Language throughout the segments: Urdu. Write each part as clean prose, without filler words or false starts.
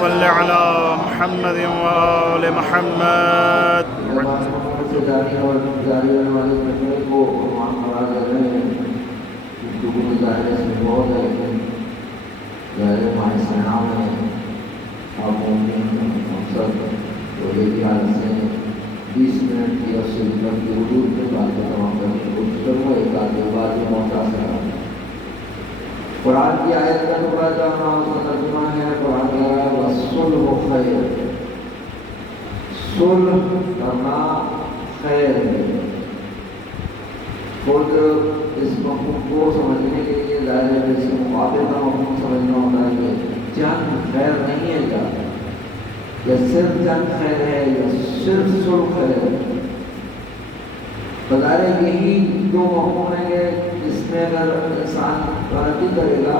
صل على محمد وآل محمد. قرآن کی آیت کا ٹکڑا جانا اس کا ترجمہ ہے قرآن کی آیت والصلح خیر، صلح کرنا خیر ہے. خود اس مفہوم کو سمجھنے کے لیے ظاہر ہے اس کے مقابل کا مفہوم سمجھنا ہوتا ہے کہ جنگ خیر نہیں ہے کیا، یا صرف جنگ خیر ہے یا صرف صلح خیر ہے. بظاہر یہی دو مفہوم ہیں کہ اس میں اگر انسان ترقی کرے گا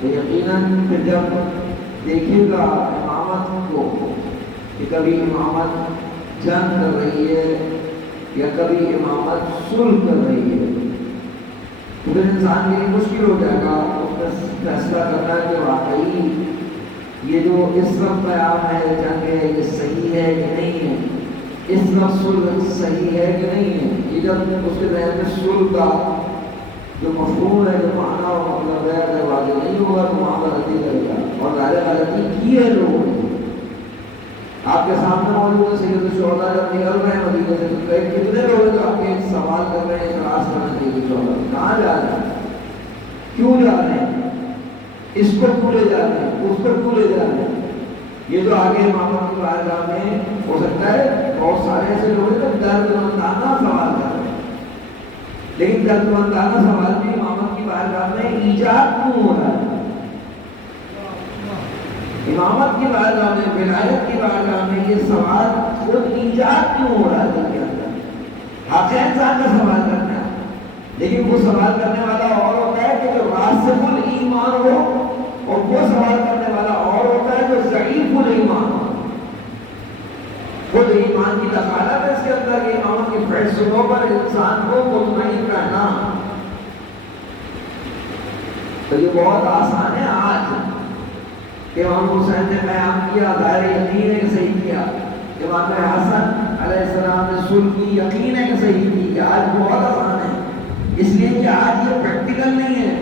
تو یقیناً پھر جب دیکھے گا امامت کو کہ کبھی امامت جنگ کر رہی ہے یا کبھی امامت صلح کر رہی ہے، تو پھر انسان کے لیے مشکل ہو جائے گا اس میں فیصلہ کرنا کہ واقعی یہ جو اس وقت قیام ہے جنگ ہے یہ صحیح ہے کہ نہیں ہے، اس وقت صلح صحیح ہے کہ نہیں ہے. یہ جب اس کے ذہن میں صلح کا جو مفہوم ہے جو معنی اور مطلب ہے اگر واضح نہیں ہوگا تو وہاں غلطی کرے گا، اور ظاہر غلطی کی ہے لوگوں نے. آپ کے سامنے موجود ہے سید الشہداء جب نکل رہے ہیں مدینے سے تو کتنے لوگ ہیں جو آپ کے سوال کر رہے ہیں اعتراض کرنا سید الشہداء کہاں جا رہے ہیں، کیوں جا رہے ہیں، اس کو کیوں لے جا رہے ہیں، اس کو کیوں لے جا رہے ہیں. یہ جو آگے امامت کی بارگاہ میں ہو سکتا ہے بہت سارے ایسے لوگ ہیں جو دردمندانہ سوال کر رہے ہیں، لیکن دردمندانہ سوال بھی امامت کی بارگاہ میں ایجاد کیوں ہو رہا ہے. امامت کی بارگاہ میں ولایت کی بارگاہ میں یہ سوال خود ایجاد کیوں ہو رہا ہے دل کے اندر. حق ہے انسان کا سوال کرنا ہے، لیکن وہ سوال کرنے والا اور ہوتا ہے کہ جو راسخ الایمان ہو، اور وہ سوال کرنے والا اور ہوتا ہے جو ضعیف الایمان ہو. خود ایمان کی دخالت ہے اس کے اندر کہ امامت کے فیصلوں پر انسان کو مطمئن رہنا. تو یہ بہت آسان ہے آج کہ امام حسین نے قیام کیا، ظاہر یقین ہے کہ صحیح کیا. امام حسن علیہ السلام نے صلح کی، یقین ہے کہ صحیح کی. آج بہت آسان ہے اس لیے کہ آج یہ پریکٹیکل نہیں ہے.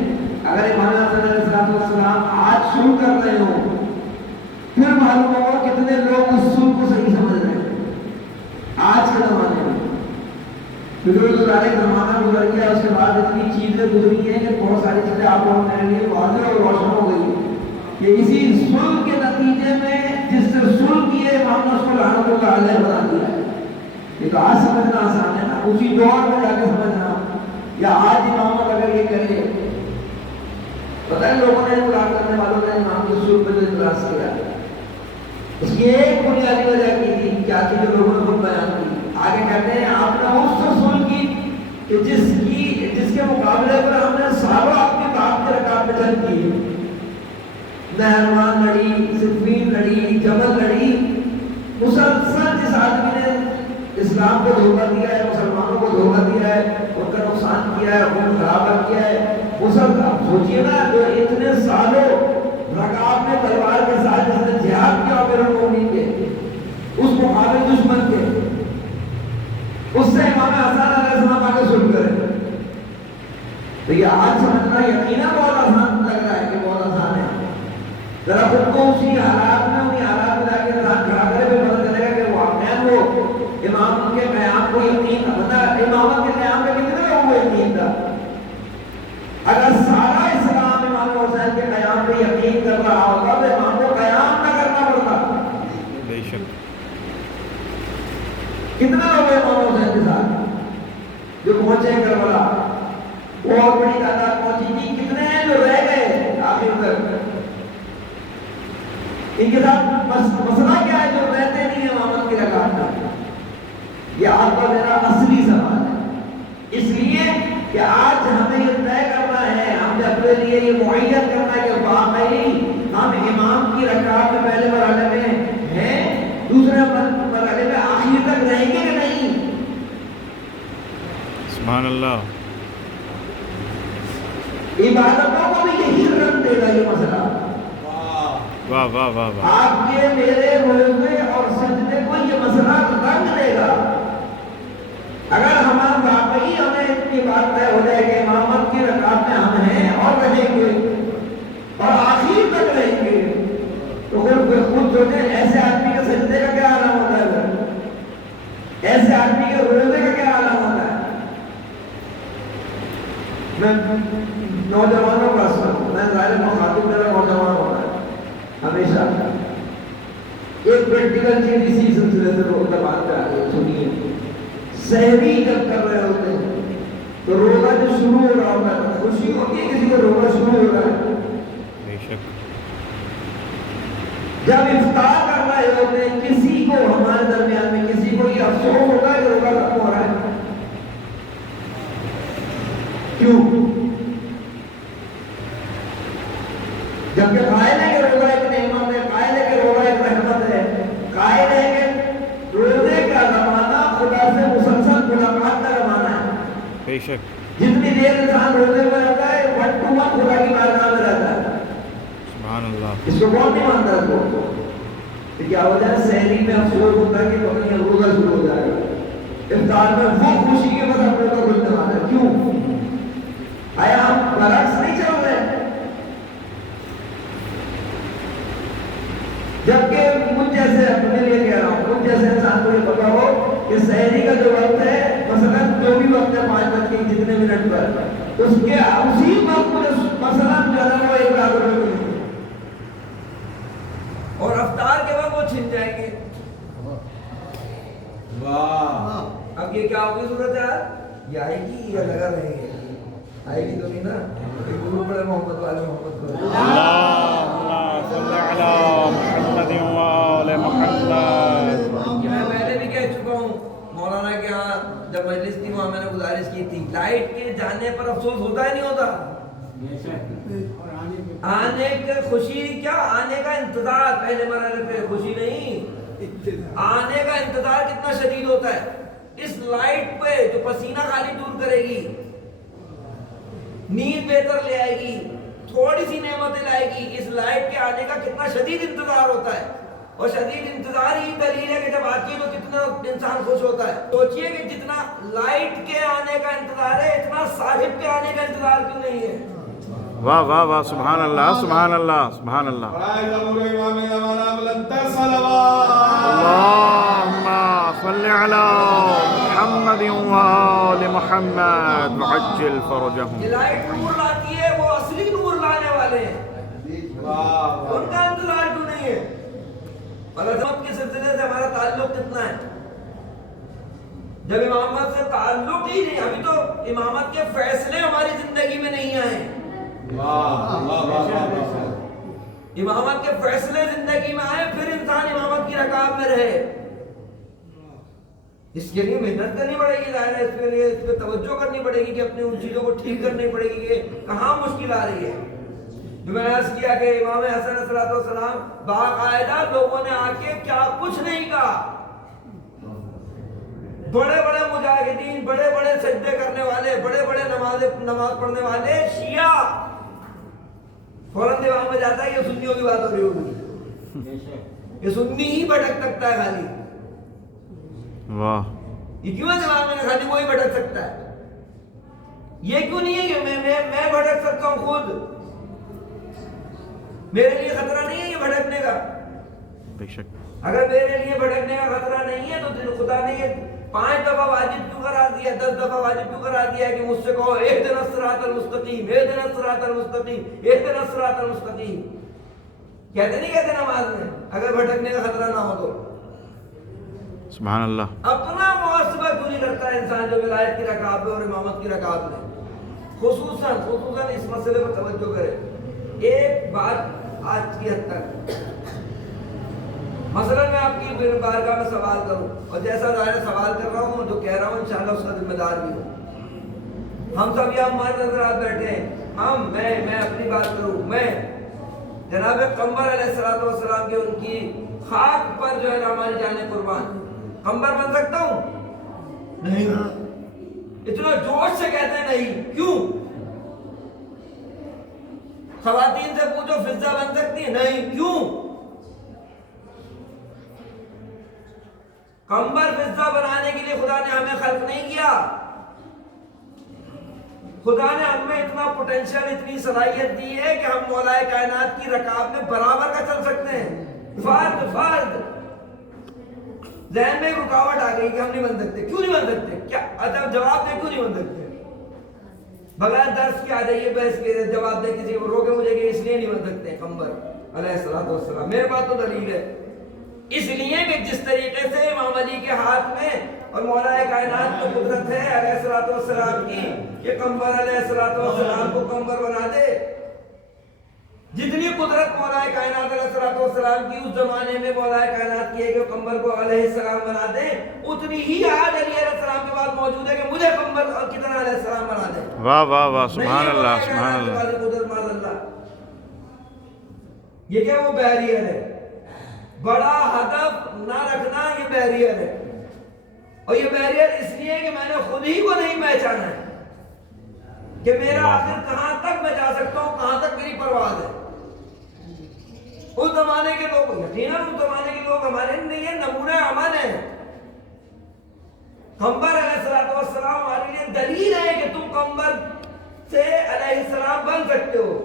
اگر امام حسن علیہ السلام آج صلح کر رہے ہوں پھر معلوم ہوگا کتنے لوگ اس صلح کو صحیح سمجھ رہے ہیں آج کے زمانے میں. کیونکہ ایک زمانہ گزر گیا، اس کے بعد اتنی چیزیں گزری ہیں کہ بہت ساری چیزیں آپ لوگوں میرے لیے واضح اور روشن ہو گئی کہ اسی صلح کے نتیجے میں جس سے صلح کی ہے امام نے اس کو لعنت اللہ علیہ بنا دیا ہے. یہ تو آج سمجھنا آسان ہے نا، اسی دور میں جا کے سمجھنا. یا آج امامت اگر یہ کرے، پتہ ہے لوگوں نے اقرار کرنے والوں نے امام کی صلح پہ جو اعتراض کیا، اس کی ایک بنیادی وجہ کی تھی کیا تھی جو لوگوں نے خود بیان کی. آگے کہتے ہیں آپ نے اس سے صلح کی کہ جس کے مقابلے پر ہم نے سالوں آپ کی بات کے رکعت میں جنگ کی. نہروان لڑی، صفین لڑی، جبل لڑی. مسلسل جس آدمی نے اسلام کو دھوکہ دیا ہے، مسلمانوں کو دھوکہ دیا ہے، ان کا نقصان کیا ہے، ان خرابہ کیا ہے، مسلسل آپ سوچیے نا جو اتنے سالوں رکعت میں تلوار کے ساتھ جس نے جہاد کیا امیر المومنین کے، اس مقابل دشمن کے، اس سے امام حسن علیہ السلام آگے صلح کرے. تو یہ آج سمجھنا یقینا بہت آسان لگ رہا ہے کہ بہت آسان ہے. ذرا خود کو اسی حالات میں انہیں حالات میں جا کے انسان کھڑا کرے پھر پتہ چلے گا کہ واقعات وہ امام کے قیام کو یقین تھا. امامت کے قیام میں کتنے لوگوں کو یقین تھا؟ اگر سارا اسلام امام حسین کے قیام پہ یقین کر رہا ہوتا تو امام کو قیام نہ کرنا پڑتا. بے شک کتنے لوگ امام حسین کے ساتھ جو پہنچے کربلا، وہ اور بڑی تعداد پہنچی تھی. کتنے ہیں جو رہ گئے آخر تک؟ ان کے ساتھ مسئلہ کیا ہے جو رہتے نہیں ہیں امامت کی رکعت میں؟ یہ آپ کا میرا اصلی سوال ہے. اس لیے کہ آج ہمیں یہ طے کرنا ہے، ہم نے اپنے لیے یہ معین کرنا ہے کہ واقعی ہم امام کی رکعت میں پہلے مرحلے میں ہیں، دوسرے مرحلے میں آخر تک رہیں گے کہ نہیں. سبحان اللہ. عبادتوں کو بھی یہی رنگ دے گا یہ مسئلہ. واہ واہ واہ واہ آپ کے میرے روزے اور سجدے کو یہ مسئلہ رنگ دے گا۔ اگر ہمارا واقعی ہمیں اتنی بات طے ہو جائے کہ امامت کی رکعت میں ہم ہیں اور رہیں گے اور آخر تک رہیں گے، تو خود سوچیں ایسے آدمی کے سجدے کا کیا عالم ہوتا ہے، ایسے آدمی کے روزے کا کیا عالم ہوتا ہے۔ میں نوجوانوں کا سن، میں ظاہر مخاطب میرا نوجوان ہوتا ہے ہمیشہ، ایک پریکٹیکل چیز اسی سلسلے سے زبان پہ آ گئی، سنیے۔ سحری جب کر رہے ہوتے ہیں تو روزہ جو شروع ہو رہا ہوتا ہے، خوشی ہوتی ہے کسی کو روزہ شروع ہو رہا ہے، بے شک جب افطار کر رہے ہوتے ہیں کسی کو ہمارے درمیان میں کسی کو یہ افسوس ہوتا ہے کہ روزہ ختم ہو رہا ہے، کیوں؟ جبکہ قائل ہے کہ روزہ ایک نعمت ہے، قائل ہے کہ روزہ ایک رحمت ہے، قائل ہے کہ روزے کا زمانہ خدا سے مسلسل ملاقات کا زمانہ ہے۔ بے شک جتنی دیر انسان روزے میں رہتا ہے وقت کو وقت خدا کی بارگاہ میں رہتا ہے۔ سبحان اللہ اس کو کون نہیں مانتا اس کو؟ تو کیا وجہ ہے؟ سحری میں افسوس ہوتا ہے کہ پتہ نہیں روزہ شروع ہو جائے گا، افطار میں وہ خوشی کے بعد اپنے کو کچھ نہ آتا، کیوں؟ آیا ہم برعکس نہیں چل رہے؟ جبکہ مجھ جیسے اپنے لیے کہہ رہا ہوں، مجھ جیسے انسان کو یہ پتا ہو کہ سحری کا جو وقت ہے، مثلا جو بھی وقت ہے 5 بج کے جتنے منٹ پر، اس کے اسی وقت مثلا جو ہے وہ 1 لاکھ روپے ملیں گے اور افطار کے وقت وہ چھن جائیں گے۔ واہ، اب یہ کیا ہوگی صورت ہے؟ یہ آئے گی یا لگا رہے گی؟ آئے گی تو نہیں نا، ایک گروپ بڑے محبت والے محبت کرو۔ اللہم صلی علی محمد و آل محمد۔ میں پہلے بھی کہہ چکا ہوں مولانا کے ہاں جب مجلس تھی وہاں میں نے گزارش کی تھی، لائٹ کے جانے پر افسوس ہوتا ہے نہیں ہوتا؟ آنے کی خوشی کیا، آنے کا انتظار، پہلے مرحلے پہ خوشی نہیں، آنے کا انتظار کتنا شدید ہوتا ہے۔ اس لائٹ پہ جو پسینہ خالی دور کرے گی، نیند بہتر لے آئے گی، تھوڑی سی نعمتیں لائے گی، اس لائٹ کے آنے کا کتنا شدید انتظار ہوتا ہے، اور شدید انتظار ہی دلیل ہے کہ جب آتی ہے تو کتنا انسان خوش ہوتا ہے۔ سوچئے کہ جتنا لائٹ کے آنے کا انتظار ہے اتنا صاحب کے آنے کا انتظار کیوں نہیں ہے؟ واہ واہ واہ سبحان اللہ سبحان اللہ سبحان اللہ۔ اللہم صلی علی محمد و آل محمد وعجل فرجہم۔ یہ لائٹ نور لاتی ہے، وہ اصلی نور لانے والے ہیں، ان کا انتظار کیوں نہیں ہے؟ اور عظمت کے سلسلے سے ہمارا تعلق کتنا ہے؟ جب امامت سے تعلق ہی نہیں، ابھی تو امامت کے فیصلے ہماری زندگی میں نہیں آئے، امامت کے فیصلے زندگی میں آئے پھر انسان امامت کی رکاب میں رہے۔ اس کے لیے محنت کرنی پڑے گی، ظاہر ہے اس کے لیے اس پہ توجہ کرنی پڑے گی کہ اپنی ان چیزوں کو ٹھیک کرنی پڑے گی کہ کہاں مشکل آ رہی ہے۔ جو میں نے عرض کیا کہ امام حسن علیہ السلام باقاعدہ لوگوں نے آ کے کیا کچھ نہیں کہا، بڑے بڑے مجاہدین، بڑے بڑے سجدے کرنے والے، بڑے بڑے نماز پڑھنے والے شیعہ، فوراً دماغ میں جاتا ہے یہ سنیوں کی بات ہو رہی ہوگی، یہ سنی ہی بھٹک سکتا ہے خالی، واہ یہ کیوں ہے دماغ میں خالی وہی بھٹک سکتا ہے؟ یہ کیوں نہیں ہے کہ میں بھٹک سکتا ہوں خود؟ میرے لیے خطرہ نہیں ہے یہ بھٹکنے کا؟ بے شک اگر میرے لیے بھٹکنے کا خطرہ نہیں ہے تو خدا نے یہ 5 دفعہ واجب کیوں قرار دیا، 10 دفعہ واجب کیوں قرار دیا کہ مجھ سے کہو اہدنا الصراط المستقیم، اہدنا الصراط المستقیم، اہدنا الصراط المستقیم؟ کہتے نہیں کہتے نماز میں اگر بھٹکنے کا خطرہ نہ ہو تو؟ سبحان اللہ۔ اپنا محاسبہ کیوں نہیں کرتا ہے انسان جو ولایت کی رکعت میں اور امامت کی رکعت میں؟ خصوصاً اس مسئلے پر توجہ کرے۔ ایک بات آج کی حد تک مثلا میں آپ کی بارگاہ میں سوال کروں اور جیسا ظاہر سوال کر رہا ہوں جو کہہ رہا ہوں انشاءاللہ اس کا ذمہ دار بھی ہوں۔ ہم سب یہاں ہمارے حضرات بیٹھے ہیں، میں اپنی بات کروں، میں جناب قمر علیہ السلام کی ان کی خاک پر جو ہے ہماری جانیں قربان قمر بن سکتا ہوں؟ نہیں، اتنا جوش سے کہتے ہیں نہیں، کیوں؟ خواتین سے پوچھو فضہ بن سکتی ہے؟ نہیں. کیوں؟ کمبر فضہ بنانے کے لیے خدا نے ہمیں خلق نہیں کیا. خدا نے ہمیں اتنا پوٹینشیل، اتنی صلاحیت دی ہے کہ ہم مولا کائنات کی رکاب میں برابر کا چل سکتے ہیں. فرد ذہن میں رکاوٹ آ گئی کہ ہم نہیں بن سکتے. کیوں نہیں بن سکتے؟ کیا اچھا جواب دے کیوں نہیں بن سکتے؟ بغیر درس کے آ جائیے بحث کے جواب دے کسی کو روکے مجھے کہ اس لیے نہیں بن سکتے کمبر علیہ الصلوۃ والسلام. میرے پاس تو دلیل ہے. اس لیے کہ جس طریقے سے امام علی کے ہاتھ میں اور مولا کائنات میں قدرت ہے علیہ الصلوۃ والسلام کی کہ کمبر علیہ الصلوۃ والسلام کو کمبر بنا دے، جتنی قدرت مولا کائنات علیہ الصلوۃ والسلام کی اس زمانے میں مولا کائنات کی ہے کہ کمبر کو علیہ السلام بنا دے، اتنی ہی آج علی علیہ السلام کے بعد موجود ہے کہ مجھے کمبر کی طرح علیہ السلام بنا دے. واہ واہ واہ سبحان اللہ سبحان اللہ. یہ کیا وہ بیریئر ہے؟ بڑا ہدف نہ رکھنا یہ بیریئر ہے. اور یہ بیریئر اس لیے کہ میں نے خود ہی کو نہیں پہچانا ہے کہ میرا آخر کہاں تک میں جا سکتا ہوں، کہاں تک میری پرواز ہے. اس زمانے کے لوگ یقیناً اس زمانے کے لوگ ہمارے نہیں ہیں، نمونہ عمل ہے. کمبر علیہ الصلوۃ والسلام ہمارے لیے دلیل ہے کہ تم کمبر سے علیہ السلام بن سکتے ہو.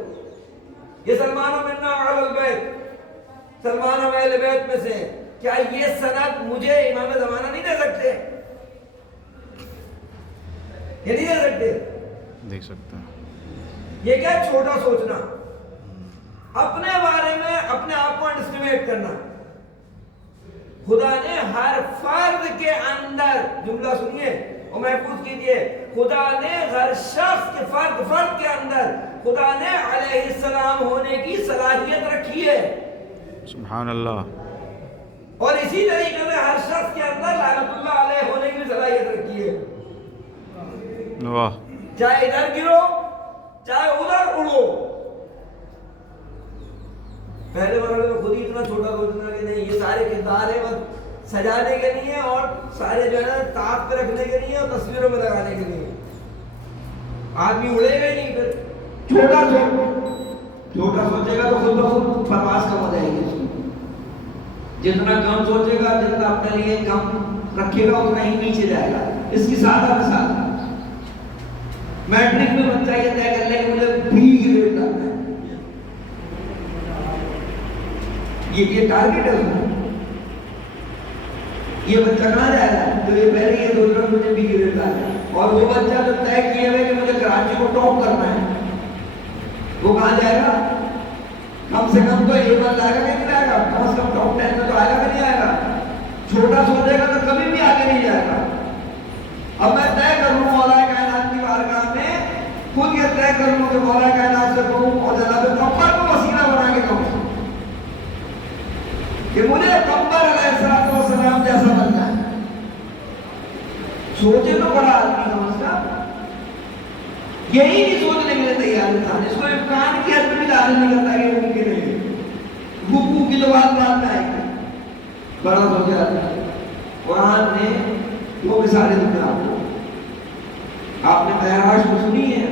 یہ سلمان منا اہل البیت، سلمان اہل بیت میں سے. کیا یہ سند مجھے امام زمانہ نہیں دے سکتے؟ یہ نہیں دے سکتے؟ دیکھ سکتے ہیں. یہ کیا چھوٹا سوچنا، اپنے بارے میں اپنے آپ کو انڈسٹیمیٹ کرنا. خدا نے ہر فرد کے اندر، جملہ سنیے اور محفوظ کیجئے، خدا نے ہر شخص کے فرد کے اندر خدا نے علیہ السلام ہونے کی صلاحیت رکھی ہے. سبحان اللہ. اور اسی طریقے سے ہر شخص کے اندر لعنت اللہ علیہ ہونے کی صلاحیت رکھی ہے. واہ. چاہے ادھر گرو چاہے ادھر اڑو. پہلے مرحلے میں خود ہی اتنا چھوٹا سوچنا کہ نہیں یہ سارے کردار ہیں بس سجانے کے لیے اور سارے جو ہے نا تاخت پہ رکھنے کے لیے اور تصویروں میں لگانے کے لیے. آدمی اڑے گا ہی نہیں. پھر چھوٹا سوچے گا تو خود بخود پرواز کم ہو جائے گی. جتنا کم سوچے گا، جتنا اپنے لیے کم رکھے گا، اتنا ہی نیچے جائے گا. اس کی سادہ مثال میٹرک میں بچہ یہ طے کر لے کہ مجھے بھی گریڈ لانا ہے. یہ ٹارگیٹ ہے اس کا. یہ بچہ کہاں جائے گا؟ تو یہ پہلے یہ سوچ رہا مجھے بھی گریڈ لانا ہے. اور وہ بچہ جو طے کیے ہوئے کہ مجھے کراچی کو ٹاپ کرنا ہے، وہ کہاں جائے گا؟ کم سے کم تو اے ون لائے گا کہ نہیں لائے گا؟ کم سے کم ٹاپ 10 میں تو آئے گا کہ نہیں آئے گا؟ چھوٹا سوچے گا تو کبھی بھی آگے نہیں جائے گا. اب میں طے کر لوں مولا کائنات کی بارگاہ میں، خود یہ طے کر لوں کہ مولا کائنات سے کہوں اور جناب کمبر کو وسیلہ بنا کے کہوں کہ مجھے کمبر علیہ الصلوۃ والسلام جیسا بننا ہے. سوچے تو بڑا آدمی سمجھتا، یہی نہیں سوچنے کے لیے تیار انسان. اس کو امکان کی حد بھی داخل نہیں کرتا کہ ممکن ہے. گفتگو کی تو بات نہ آئے گی. بڑا سوچا قرآن نے وہ مثالیں دیں آپ نے معراج کو سنی ہے،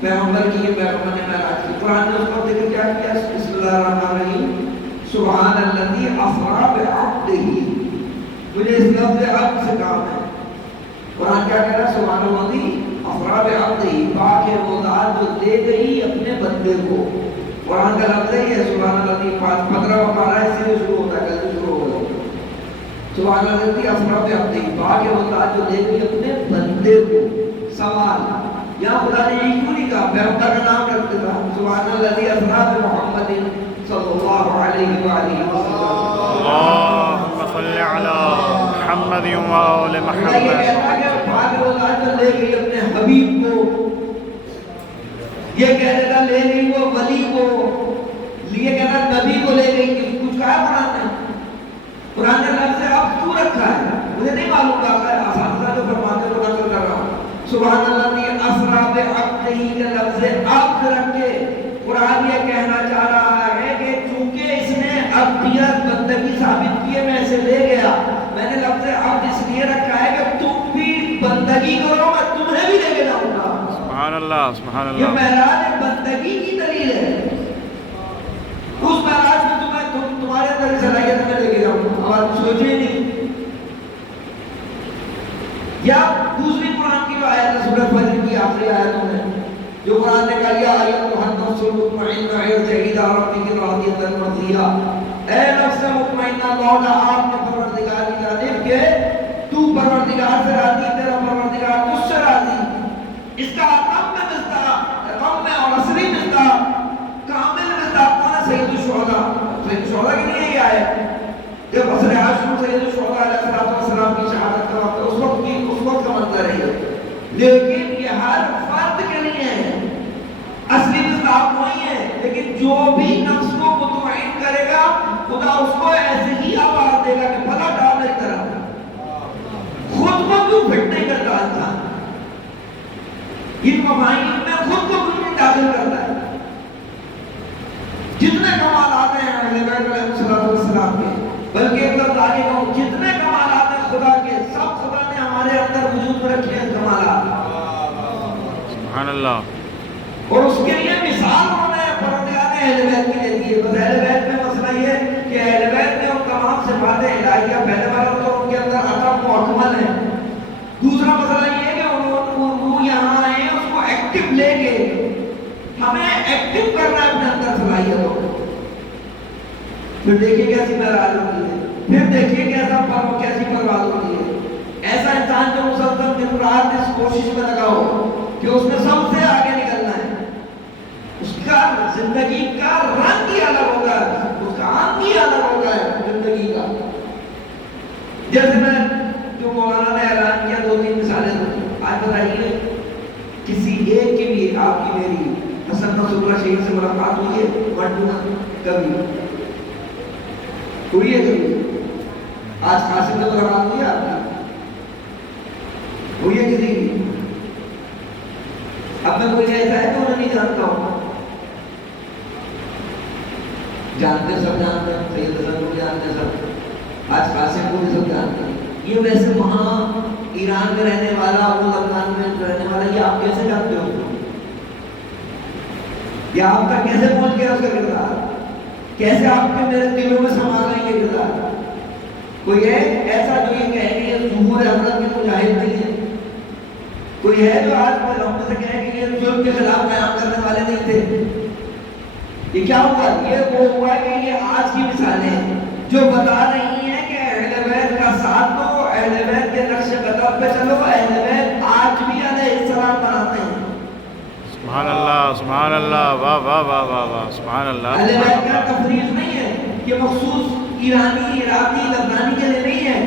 پیغمبر کی، پیغمبر نے معراج کی. قرآن نے اس کو ذکر کیا کیا؟ بسم اللہ الرحمن الرحیم. سبحان الذی اسری بعبدہ. مجھے اس لفظ عبد سے کام ہے. قرآن کیا کہہ رہا ہے؟ سبحان الذی اسری بعبدہ، پاک ہے وہ ذات جو لے گئی اپنے بندے کو. قرآن کا لفظ ہے سبحان الذی. 15واں پارہ اس سے شروع ہوتا ہے، کل شروع ہوگا. سبحان الذی اسری بعبدہ، پاک ہے وہ ذات جو لے گئی اپنے بندے کو. سوال یہاں خدا نے یہ کیوں نہیں کہا؟ پیغمبر کا نام رکھتے تھا سبحان الذی اسری بمحمد صلی اللہ علیہ وآلہ وسلم. اللہم صلی علی محمد و آل محمد. یہ کہتا ہے کہ پاک وہ ذات جو لے گئی اپنے حبیب کو، یہ کہہ دیتا لے گئی وہ ولی کو، یہ کہتا نبی کو لے گئی. کچھ کہا قرآن نے؟ قرآن نے لفظ اب کیوں رکھا ہے؟ مجھے نہیں معلوم تھا. اساتذہ جو فرماتے تو نقل کر رہا ہوں. سبحان الذی اسری بعبدہ کا لفظ عبد رکھ کے قرآن یہ کہنا چاہ رہا ہے کہ چونکہ اس نے عبدیت بندگی ثابت کی ہے، میں اسے لے گیا. میں نے لفظ عبد اس لیے رکھا ہے کہ تم بھی بندگی کرو، میں تمہیں بھی لے کے جاؤں گا. سبحان اللہ سبحان یہ اللہ. معراج بندگی کی دلیل ہے. تو آدمی سوچے ہی نہیں. یا دوسری قرآن کی جو آیت ہے سورہ فجر کی آخری آیتوں میں جو قرآن نے کہا یا ایھا النفس المطمئنہ ارجعی الی ربک راضیۃ مرضیہ، اے نفس مطمئنہ لوٹ آپ نے پروردگار کی جانب کہ تو پروردگار سے راضی، تیرا پروردگار تجھ سے راضی. اس کا غم میں مصداق، غم میں اور اصلی مصداق، کامل مصداق کون ہے؟ سید الشہداء. سید الشہداء کی نہیں ہے یہ آیت. جب عصر عاشور سید الشہداء علیہ السلام کی شہادت کا وقت اس وقت کا منظر ہے، لیکن یہ ہر فرد کے لیے ہے. اصلی مصداق وہی ہے، لیکن جو بھی نفس کو مطمئن کرے گا خدا اس کو ایسے ہی آواز دے گا کہ بھلا ڈال میری طرف. خود کو کیوں فٹ نہیں کرتا انسان؟ ان مفاہیم میں خود کو کیوں نہیں داخل کرتا ہے؟ جتنے کمالات ہیں اہل بیت علیہ السلام کے، بلکہ ایک لفظ آگے کہوں، جتنے کمالات ہیں خدا کے، سب خدا نے ہمارے اندر وجود میں رکھے ہیں کمالات. سبحان اللہ. اور اس کے لیے مثال انہوں نے پروردگار نے اہل بیت کی دیتی ہے. بس اہل بیت میں مسئلہ یہ ہے کہ اہل بیت میں ان تمام صفات الہیہ پہلے والا تو ان کے اندر عطا مکمل ہے. دوسرا مسئلہ یہ ہے کہ وہ یہاں آئے ہیں اس کو ایکٹیو لے کے ہمیں ایکٹیو کرنا ہے اپنے اندر صلاحیتوں کو. پھر دیکھیے کیسی معراج ہوتی ہے، پھر دیکھیے کیسی پرواز ہوتی ہے. ایسا انسان جو مسلسل دن رات اس کوشش میں لگا ہو کہ اس نے سب سے آگے نکلنا ہے، اس کا زندگی کا رنگ ہی الگ ہوگا، اس کا عام ہی الگ ہوگا زندگی کا. جیسے میں جو مولانا نے اعلان کیا 2-3 مثالیں دوں. آج بتائیے کسی ایک کی بھی آپ کی میری حسن نصر اللہ شہید سے ملاقات ہوئی ہے؟ کبھی ہوئی ہے؟ کبھی؟ آج قاسم سے ملاقات ہوئی ہے آپ کی؟ ہوئی ہے کسی کی؟ اب میں کوئی ایسا ہے تو انہیں نہیں جانتا ہوں. جانتے سب جانتے ہیں، سید حسن کو جانتے سب، آج قاسم کو بھی سب جانتے ہیں. یہ ویسے وہاں ایران میں رہنے والا اور لبنان میں رہنے والا، یہ آپ کیسے جانتے ہو؟ یہ آپ کا کیسے پہنچ گیا اس کا کردار؟ کیسے آپ کے میرے دلوں میں سما گئی یہ کردار؟ کوئی ہے ایسا جو یہ کہے کہ یہ ظہور حضرت کے مجاہد نہیں ہے؟ کوئی ہے جو آج ہم میں سے کہے کہ یہ ظلم کے خلاف قیام کرنے والے نہیں تھے؟ یہ کیا ہوا؟ یہ وہ ہوا کہ یہ آج کی مثالیں جو بتا رہی ہیں کہ اہل بیت کا ساتھ دو، اہل بیت کے نقش قدم پہ چلو. اہل بیت آج بھی علیہ السلام بناتے ہیں. سبحان اللہ، سبحان اللہ، واہ واہ واہ واہ واہ، سبحان اللہ. اہل بیت کا تفریق نہیں ہے کہ مخصوص ایرانی، عراقی، لبنانی کے لیے نہیں ہے.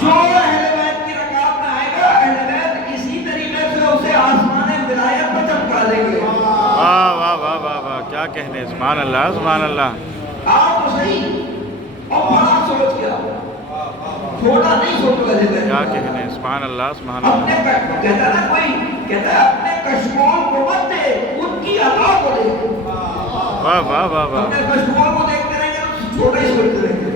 جو اہل بیت کی رکاب میں آئے گا، اہل بیت اسی طریقے سے اسے آسمان ولایت پر چمکا دیں گے. واہ واہ واہ واہ واہ، کیا کہنے. سبحان اللہ، سبحان اللہ. آپ تو صحیح اور بڑا سوچ کے آؤ، چھوٹا نہیں سوچو. اہل بیت کیا کہنے. سبحان اللہ، سبحان اللہ. اپنے کہتا نا کوئی کہتا ہے اپنے کشمول کو مت دے، ان کی عطا کو دے. واہ واہ واہ واہ. اپنے کشمول کو دیکھتے رہیں گے تو چھوٹا ہی سوچتے رہیں گے.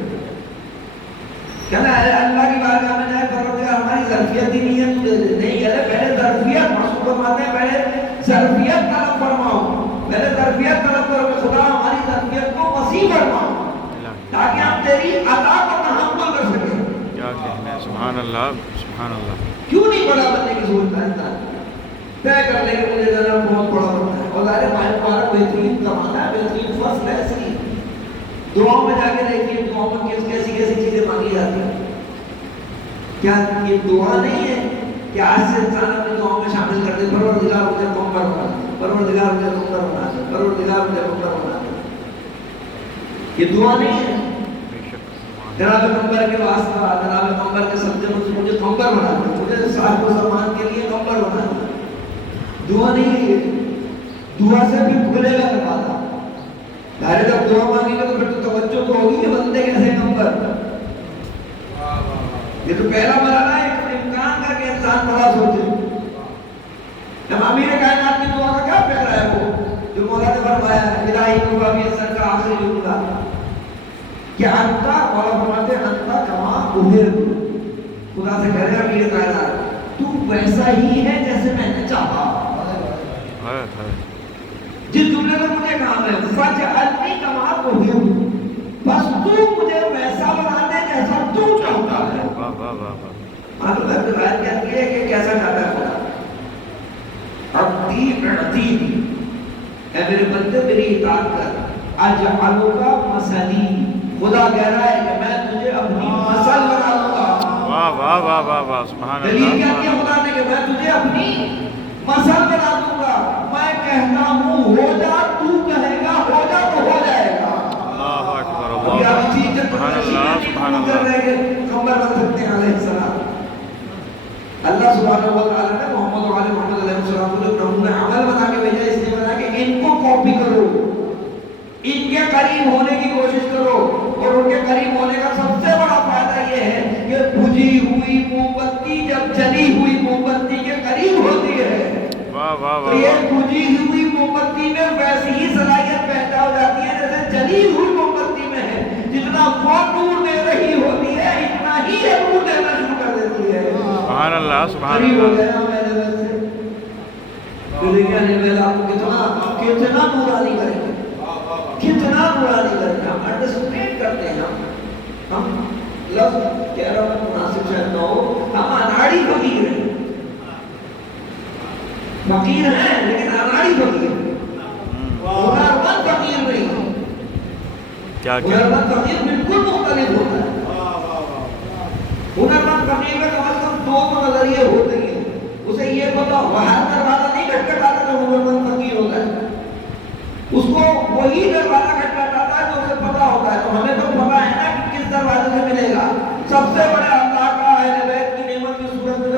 کہنا ہے اللہ کی بارگاہ میں جائے پروردگار ہماری ظرفیت ہی نہیں ہے تو دے دے. نہیں کہتے پہلے ظرفیت محسوس فرماتے ہیں، پہلے ظرفیت طلب فرماؤ، پہلے ظرفیت طلب کرو کہ خدا ہماری ظرفیت کو وسیع فرماؤ تاکہ ہم تیری عطا کو تحمل کر سکیں. کیا کہنے. سبحان اللہ، سبحان اللہ. کیوں نہیں بڑا بننے کی سوچتا ہے انسان؟ طے کر لے کہ مجھے ذرا بہت بڑا بننا ہے. اور ظاہر ہمارا بہترین کمانا ہے، بہترین فصل ہے. ایسی دعاؤں میں جا کے دیکھیے دعاؤں میں کیسی کیسی چیزیں مانگی جاتی ہیں. کیا یہ دعا نہیں ہے کہ آج سے انسان اپنی دعاؤں میں شامل کر دے پروردگار مجھے پیغمبر بنا دے، پروردگار مجھے پیغمبر بنا دے، پروردگار مجھے پیغمبر بنا دے. یہ دعا نہیں ہے. جناب پیغمبر کے واسطہ، جناب پیغمبر کے صدقے میں مجھے پیغمبر بنا دے، مجھے صاحب و زمان کے لیے پیغمبر بنا دے. دعا نہیں ہے. دعا سے بھی کھلے گا دروازہ. ظاہر جب دعا مانگیں گے تو پھر تو توجہ تو ہوگی کہ بندے کیسے نمبر. یہ تو پہلا مرحلہ ہے امکان کا کہ انسان بڑا سوچے. امیر کائنات کی دعا کا کیا پہلا ہے وہ جو مولا نے فرمایا الہی نبوی اثر کا آخری جملہ کہ انتا مولا فرماتے انتا کما ابھر. خدا سے کہہ رہے ہیں امیر کائنات تو ویسا ہی ہے جیسے میں نے چاہا. جس جملے میں مجھے کہا ہے فجعلنی کما ابھر، بس تو مجھے ویسا واہ واہ واہ واہ. معلوم ہے روایت کہتی ہے کہ کیسا چاہتا ہے خدا. عبدی اعطینی، اے میرے بندے میری اطاعت کر، اجعلک مثلی، خدا کہہ رہا ہے کہ میں تجھے اپنی مثل بنا دوں گا. واہ واہ واہ واہ واہ. سبحان دلیل اللہ. کیا کیا خدا نے کہ میں تجھے اپنی مثل بنا دوں گا. میں کہتا ہوں ہو جا، تو کہے گا ہو جا تو ہو جائے گا. اللہ اکبر. ابھی اللہ آپ اسی عزت کو سبحان اللہ سبحان کر اللہ. رہے ہیں کہ خبر بن سکتے ہیں علیہ السلام. اللہ سبحانہ و تعالیٰ نے محمد و آل محمد علیہ السلام کو نمونہ عمل بنا کے بھیجا، اس لیے بنا کہ ان کو کاپی کرو، ان کے قریب ہونے کی کوشش کرو. اور ان کے قریب ہونے کا سب سے بڑا فائدہ یہ ہے کہ بجھی ہوئی موم بتی جب جلی ہوئی موم بتی کے قریب ہوتی ہے واہ واہ تو واہ یہ واہ. بجھی ہوئی موم بتی میں ویسی ہی صلاحیت پیدا ہو جاتی ہے جیسے جلی ہوئی موم بتی میں ہے. جتنا وہ نور دے رہی ہوتی ہے اتنا ہی یہ نور دینا شروع کر دیتی ہے. سبحان اللہ سبحان قریب ہو اللہ. گیا نا میرے بس سے تو دیکھا نہیں میں آپ کو کتنا نورانی کریں گے، کتنا نورانی کریں گے. ہم انڈرسٹینڈ کرتے ہیں، ہم لفظ کہہ رہا ہوں مناسب شاید نہ ہو، ہم اناڑی فقیر ہیں. فقیر ہیں لیکن اناڑی فقیر ہیں، ہنرمند فقیر نہیں. کیا کیا. ہنرمند فقیر بالکل مختلف ہوتا ہے. ہنرمند فقیر میں کم از کم دو نظریے ہوتے ہیں. اسے یہ پتا ہو ہر دروازہ نہیں کھٹکھٹاتا جو ہنرمند فقیر ہوتا ہے، اس کو وہی دروازہ کھٹکھٹاتا ہے جو اسے پتا ہوتا ہے. تو ہمیں تو پتا ہے نا کہ کس دروازے سے ملے گا. سب سے بڑے اللہ کا اہل بیت کی نعمت کی صورت میں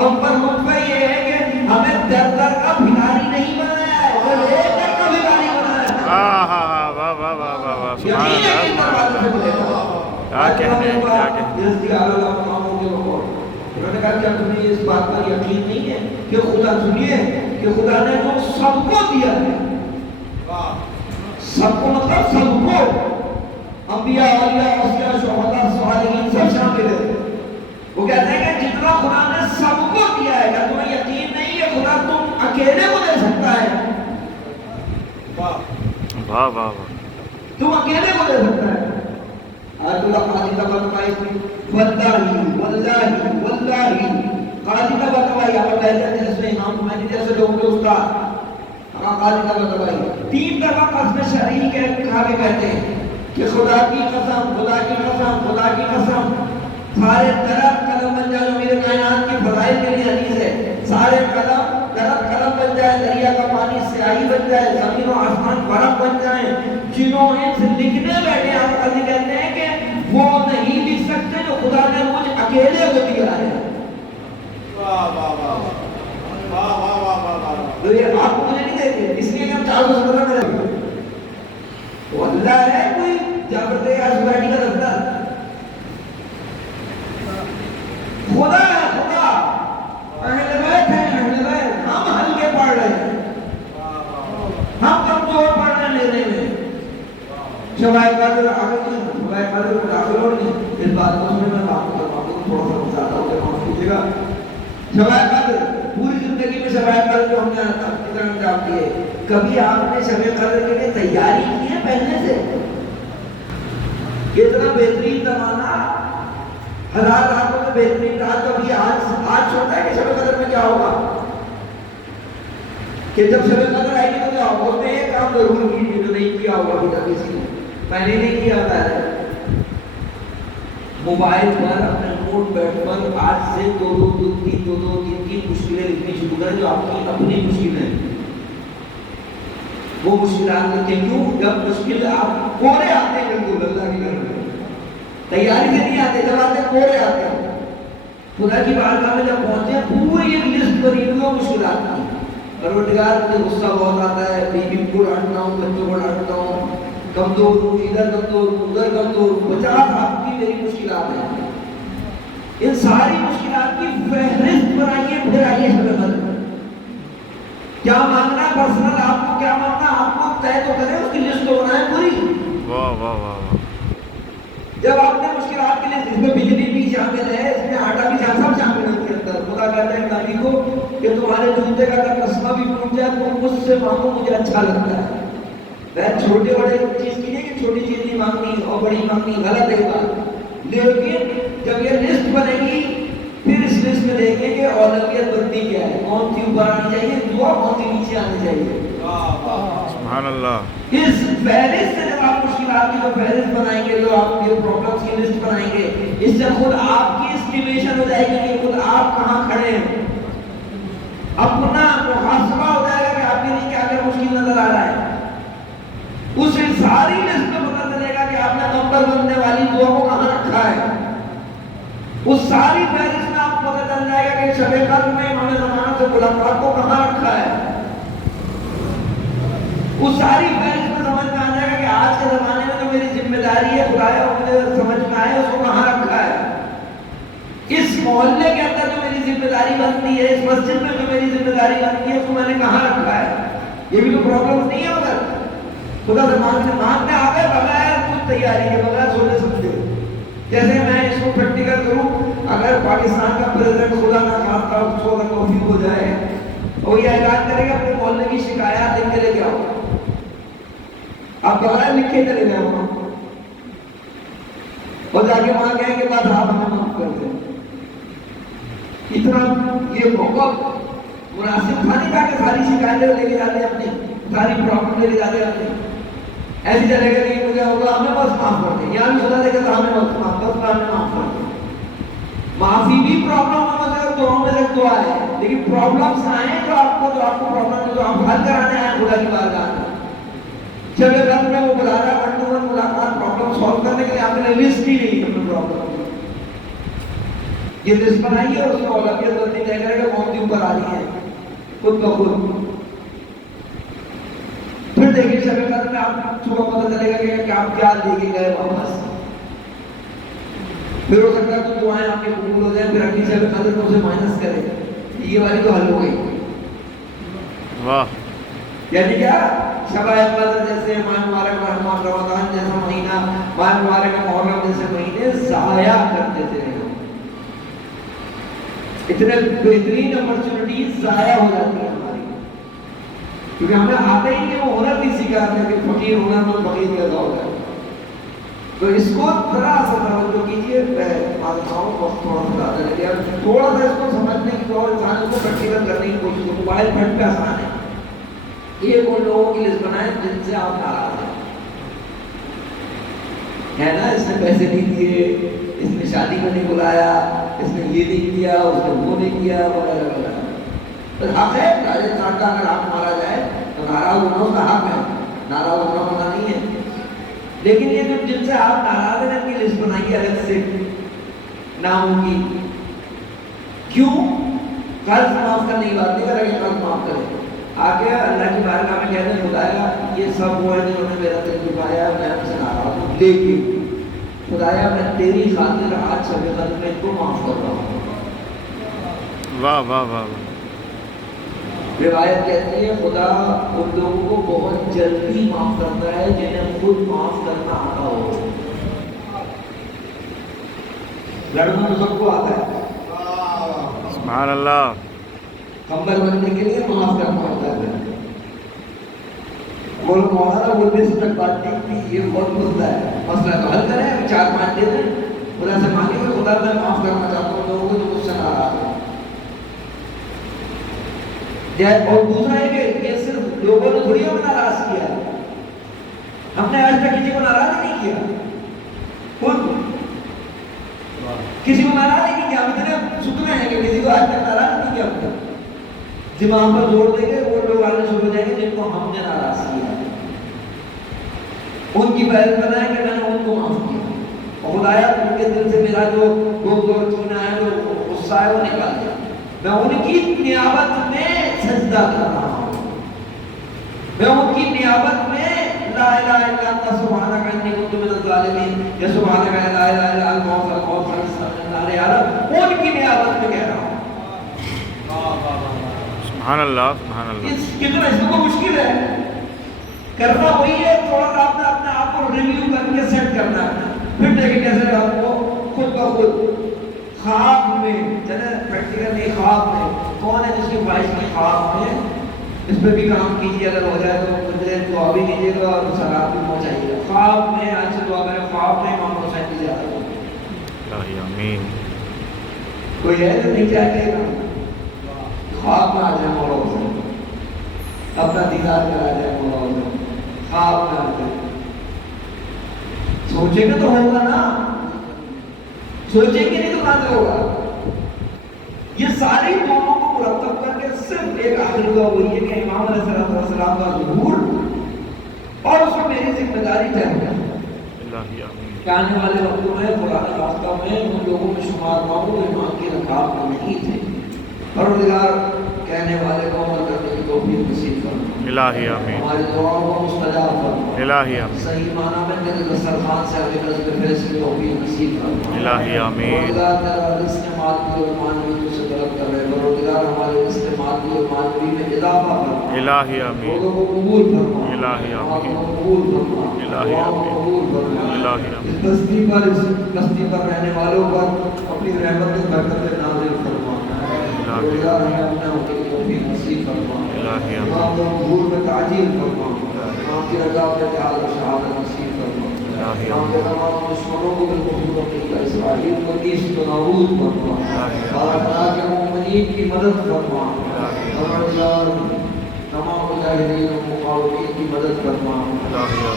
ہم پر لطف یہ ہے کہ ہمیں در در کا بھکاری نہیں بنایا ہے، صرف ایک در کا بھکاری بنایا ہے. ہاں ہاں ہاں. واہ واہ واہ واہ واہ. سبحان یقین ہے اللہ کہ سبحان دروازے سے اللہ. ملے گا. کیا کہنے ہیں کیا کہنے. جیسے اعلیٰ مقاموں کے لوگوں انہوں نے کہا کیا تمہیں اس بات پر یقین نہیں ہے کہ خدا سنیے کہ خدا نے جو سب کو دیا ہے، سب کو مطلب سب کو، انبیاء اولیاء اوصیاء شہداء صالحین سب شامل ہے. وہ کہتے ہیں کہ جتنا خدا نے سب کو دیا ہے کیا تمہیں یقین نہیں ہے خدا تم اکیلے کو دے سکتا ہے؟ واہ واہ واہ. تم اکیلے کو دے سکتا ہے. آیت اللہ قاضی کا بتوائی واللہ واللہ واللہ قاضی کا بتوائی. آپ کہتے ہیں جیسے امام مہدی جیسے لوگوں کے استاد قاضی کا بتوائی 3 دفعہ قسم شرعی کہا کے کہتے ہیں کہ خدا کی قسم خدا کی قسم خدا کی قسم سارے درخت قلم بن جائے. جو میرے کائنات کی فضائل کے لیے حدیث ہے، سارے قلم درخت قلم بن جائے، دریا کا پانی سیاہی بن جائے، زمین و آسمان برف بن جائیں، جنہوں سے لکھنے بیٹھے آپ قاضی کہتے ہیں کہ وہ نہیں لکھ سکتے جو خدا نے مجھ اکیلے کو دیا ہے. واہ واہ واہ واہ واہ واہ واہ. تو یہ آپ کو مجھے نہیں دیتے اس لیے کہ ہم 417 میں رہتے ہیں. وہ اللہ ہے کوئی جابرتے یا سوسائٹی کا دفتر؟ خدا ہے خدا. اہل بیت ہیں اہل بیت. ہم ہلکے پڑھ رہے ہیں، ہم کمزور پڑھ رہے ہیں لینے میں. شبائے قادر آگے نہیں، شبائے قادر کو داخل ہو نہیں. اس بات کو سمجھ میں بات کرتا ہوں تھوڑا سا زیادہ ہو گیا معاف کیجیے گا. شبائے قادر پوری زندگی میں شبائے قادر کو ہم نے اتنا انجام دیے. کبھی آپ نے شبائے قادر کے لیے تیاری کی ہے پہلے سے؟ اتنا بہترین زمانہ، 1000 راتوں میں بہترین رات کبھی آج سوچتا ہے کہ شبائے قادر میں کیا ہوگا، کہ جب شبائے قادر آئے گی تو کیا ہوگا. اس میں ایک کام ضرور کیجیے جو نہیں کیا ہوگا ابھی تک کسی نے. میں نے نہیں کیا ہوتا ہے. موبائل پر اپنے نوٹ پیڈ پر آج سے 2-3 مشکلیں لکھنی شروع کریں جو آپ کی اپنی مشکلیں ہیں. وہ مشکلات لکھیں. کیوں؟ جب مشکل آپ کوڑے آتے ہیں بالکل اللہ کی گھر میں تیاری سے نہیں آتے، جب آتے کوڑے آتے ہیں. خدا کی بارگاہ میں جب پہنچے پوری ایک لسٹ بنی ہوئی مشکلات کی. پروردگار مجھے غصہ بہت آتا ہے، بیوی کو ڈانٹتا ہوں، بچوں کو ڈانٹتا ہوں، کمزور ہوں، ادھر کمزور ہوں ادھر کمزور ہوں. 50 آپ کی میری مشکلات ہیں. ان ساری مشکلات کی فہرست بنائیے، پھر آئیے شبِ قدر. کیا مانگنا پرسنل آپ کو، کیا مانگنا آپ کو طے تو کریں، اس کی لسٹ تو بنائیں پوری. واہ واہ واہ. جب آپ نے مشکلات کی لسٹ، اس میں بجلی بھی شامل ہے، اس میں آٹا بھی شامل، سب شامل ہے اس کے اندر. خدا کہتا ہے گاندھی کو کہ تمہارے جوتے کا اگر قصبہ بھی ٹوٹ جائے تو مجھ سے مانگو، مجھے اچھا لگتا ہے. میں چھوٹے بڑے چیز کی نہیں کہ چھوٹی چیز نہیں مانگنی اور بڑی مانگنی، غلط ہے بات. لیکن جب یہ لسٹ بنے گی پھر اس لسٹ میں دیکھیں کہ اولویت بندی کیا ہے، کون سی اوپر آنی چاہیے، دعا کون سی نیچے آنی چاہیے۔ سبحان اللہ۔ اس فہرست سے جب آپ مشکلات کی جو فہرست بنائیں گے، جو آپ کے پرابلمس کی لسٹ بنائیں گے، اس سے خود آپ کی اسٹیمیشن ہو جائے گی کہ خود آپ کہاں کھڑے ہیں، اپنا محاسبہ ہو جائے گا کہ آپ کے لیے کیا کیا مشکل نظر آ رہا ہے۔ اس ساری لسٹ میں پتہ چلے گا کہ آپ نے نمبر بننے والی دعا کو کہاں رکھا ہے۔ اس ساری فہرست میں آپ کو پتہ چل جائے گا کہ شب قدر میں امام زمانہ سے ملاقات کو کہاں رکھا ہے۔ اس ساری فہرست میں سمجھ میں آ جائے گا کہ آج کے زمانے میں جو میری ذمہ داری ہے خدایا مجھے سمجھ میں آئے اس کو کہاں رکھا ہے۔ اس محلے کے اندر جو میری ذمہ داری بنتی ہے، اس مسجد میں جو میری ذمہ داری بنتی ہے، اس کو میں نے کہاں رکھا ہے۔ یہ بھی تو پرابلم نہیں ہے مگر خدا سے مانگنے آ گئے بغیر کچھ تیاری کے، بغیر سوچے سمجھے۔ جیسے میں اس کو پریکٹیکل کروں، اگر پاکستان کا پریزیڈنٹ خدا نہ خواستہ اس کو اگر توفیق ہو جائے اور یہ اعلان کرے گا اپنے محلے کی شکایات لکھ کے لے کے آؤ، آپ بغیر لکھے چلے گئے وہاں اور جا کے وہاں کہیں کہ بس آپ ہمیں معاف کر دیں۔ اتنا یہ بہت مناسب تھا نہیں تھا کہ ساری شکایتیں لے کے جاتے اپنی، ساری پرابلم لے کے جاتے اپنی، ایسی چلے گا کہ مجھے ہوگا ہمیں بس معاف کر دیں، یہاں بھی خدا دے گا تو ہمیں بس معاف کر دیں۔ معافی بھی پرابلم میں سے دعاؤں میں سے دعا ہے، لیکن پرابلمس آئیں جو آپ کو پرابلم ہے جو آپ حل کرانے آئے خدا کی بارگاہ میں، شب قدر میں وہ بلا رہا ون ٹو ون ملاقات پرابلم سالو کرنے کے لیے آپ نے لسٹ ہی نہیں اپنے پرابلم یہ لسٹ بنائیے اور اس میں اولویت بندی طے کرے گا کون سی اوپر آ رہی ہے خود بخود۔ پھر دیکھیے شب قدر میں آپ صبح پتہ چلے گا کہ آپ کیا لے کے گئے واپس، پھر ہو سکتا ہے تو دعائیں آپ کے قبول ہو جائیں، پھر اگلی شب قدر کو اسے مائنس کرے، یہ والی تو حل ہو گئی۔ واہ، یعنی کیا شب قدر جیسے ماہ مبارک رمضان جیسا مہینہ، ماہ مبارک محرم جیسے مہینے ضائع کر دیتے ہیں، اتنے بہترین اپرچونٹیز ضائع ہو جاتی ہیں ہماری، کیونکہ ہمیں آتے ہی نہیں، وہ ہنر نہیں سیکھا ہے کہ فقیر ہنر مند فقیر پیدا ہو جائے۔ تو اس کو ذرا سا توجہ کیجیے، وقت تھوڑا سا زیادہ لگے، تھوڑا سا اس کو سمجھنے کی اور انسان کو پریکٹیکل کرنے کی کوشش کرو۔ موبائل پھٹ پہ آسان ہے، ایک ان لوگوں کی لسٹ بنائیں جن سے آپ ناراض ہیں نا، اس نے پیسے نہیں دیے، اس نے شادی میں نہیں بلایا، اس نے یہ نہیں کیا، اس نے وہ نہیں کیا، وغیرہ وغیرہ۔ تو حق ہے راجستھان کا اگر آپ مارا جائے تو ناراض ہونا اس کا حق ہے، ناراض ہونا ہونا نہیں ہے، لیکن یہ جو جن سے آپ ناراض ہیں ان کی لسٹ بنائیے الگ سے ناموں کی۔ کیوں؟ قرض معاف کرنے کی بات نہیں کر رہے کہ قرض معاف کریں، آگے اللہ کی بارگاہ میں کہتے ہیں خدایا یہ سب وہ ہے جنہوں نے میرا دل دکھایا، میں ان سے ناراض ہوں، لیکن خدایا میں تیری خاطر آج شب قدر میں ان کو معاف کر رہا ہوں۔ واہ واہ واہ۔ روایت کہتی ہے خدا ان لوگوں کو بہت جلدی معاف کرتا ہے جنہیں خود معاف کرنا آتا ہو۔ لڑنا تو سب کو آتا ہے، سبحان اللہ۔ کمبر بننے کے لیے معاف کرنا ہوتا ہے۔ بولو مولانا بولنے سے تک بات نہیں تھی، یہ بہت مسئلہ ہے، مسئلہ تو حل کریں، 4-5 دن ہے خدا سے مانگے کہ خدا میں معاف کرنا چاہتا ہوں لوگوں کو جو مجھ سے ناراض ہیں۔ اور دوسرا ہے کہ یہ صرف لوگوں نے تھوڑی ہمیں ناراض کیا، ہم نے آج تک کسی کو ناراض نہیں کیا، خود کسی کو ناراض نہیں کیا، ہم اتنے سترے ہیں کہ کسی کو آج تک ناراض نہیں کیا۔ ہم نے دماغ پر زور دیں گے وہ لوگ آنے شروع ہو جائیں گے جن کو ہم نے ناراض کیا، ان کی فہرست بنائیں کہ میں نے ان کو معاف کیا، اور خدایا ان کے دل سے میرا جو بغض اور کینہ ہے، جو غصہ ہے وہ نکال دیا، میں ان کی نیابت میں سجدہ کر رہا ہوں، میں ان کی نیابت میں لا الہ الا انت سبحانک انی کنت من الظالمین یا سبحانک لا الہ الا انت ان کی نیابت میں کہہ رہا ہوں۔ سبحان اللہ سبحان اللہ۔ کتنا اس کو مشکل ہے کرنا، وہی ہے تھوڑا سا آپ نے اپنے آپ کو ریویو کر کے سیٹ کرنا ہے، پھر دیکھیں کیسے آپ کو خود بخود خواب میں چلے پریکٹیکل نہیں، خواب میں کون ہے جس کی خواہش کی خواب میں اس پہ بھی کام کیجیے، اگر ہو جائے تو مجھے دعا بھی کیجیے گا اور سلام بھی پہنچائیے گا۔ خواب میں آج سے دعا کریں، خواب میں امام حسین کی زیارت ہو، الہی آمین. کوئی ہے تو نہیں چاہتے گا خواب میں آ جائے مولا حسین، اپنا دیدار کرا جائے مولا حسین، خواب میں آ جائے. سوچیں گے تو ہوگا نا، سوچیں گے نہیں تو کہاں سے ہوگا. یہ ساری دعاؤں کو مرتب کر کے صرف ایک آخر دعا وہی ہے کہ امام علیہ السلام کا ظہور اور اس میں میری ذمہ داری چاہیے الہی آمین. کہ آنے والے وقتوں میں قرآن راستہ میں ان لوگوں میں شمار ہوں جو امام کی رکاب میں نہیں تھے. پروردگار کہنے والے کو عمل کرنے کی توفیق نصیب فرما. الہی آمین. ہماری دعاؤں کو مستجاب فرما. الہی آمین. صحیح معنی میں تیرے دسترخوان سے اگلے رزق فیض کی توفیق نصیب فرما. الہی آمین. پروردگار تیرا رزق مادی اور معنوی تجھ سے طلب کر رہے. پروردگار ہمارے رزق مادی اور معنوی میں اضافہ فرما. الہی آمین. لوگوں کو قبول فرما. الہی آمین. قبول فرما. الہی آمین. قبول فرما. الہی آمین. اس بستی پر رہنے والوں پر اپنی رحمت و برکت نازل فرما. پروردگار ہمیں اپنے ہوتے کی توفیق نصیب فرما. الہی آمین. امام ظہور میں تعجیل فرما. امام کی رضا میں جہاد و شہادت نصیب فرما. الہی امام آمین. کے تمام دشمنوں کو بالخصوص اپنی اسرائیل کو نیست و نابود فرما. اور کے مومنین کی مدد فرما. پروردگار تمام مجاہدین و مقاومین کی مدد فرما.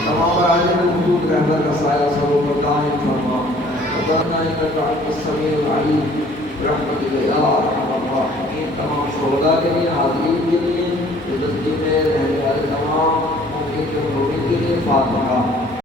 تمام عالم وجود رہبر کا سایہ سروں پر قائم فرما. ربنا انک انت السمیع العلیم برحمتک یا ارحم الراحمین. تمام شہداء کے لیے، حاضرین کے لیے، بستی میں رہنے والے تمام مومنین کے لیے فاتحہ.